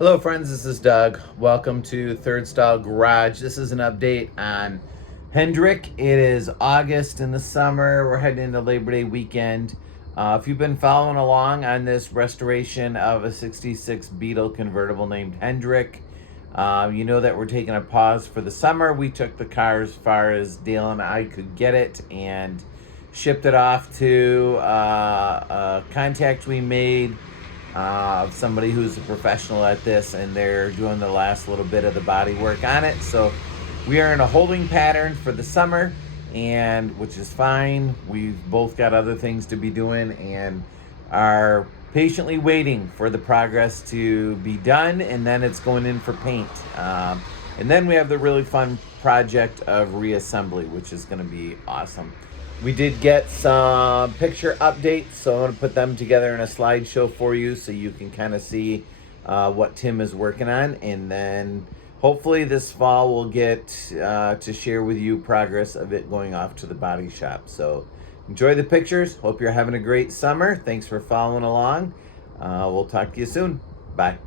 Hello friends, this is Doug. Welcome to Third Style Garage. This is an update on Hendrick. It is August in the summer. We're heading into Labor Day weekend. If you've been following along on this restoration of a 66 Beetle convertible named Hendrick, you know that we're taking a pause for the summer. We took the car as far as Dale and I could get it and shipped it off to a contact we made of somebody who's a professional at this, and they're doing the last little bit of the body work on it. So we are in a holding pattern for the summer, and which is fine. We've both got other things to be doing and are patiently waiting for the progress to be done, and then it's going in for paint. And then we have the really fun project of reassembly, which is going to be awesome. We did get some picture updates, so I'm going to put them together in a slideshow for you so you can kind of see what Tim is working on. And then hopefully this fall we'll get to share with you progress of it going off to the body shop. So enjoy the pictures. Hope you're having a great summer. Thanks for following along. We'll talk to you soon. Bye.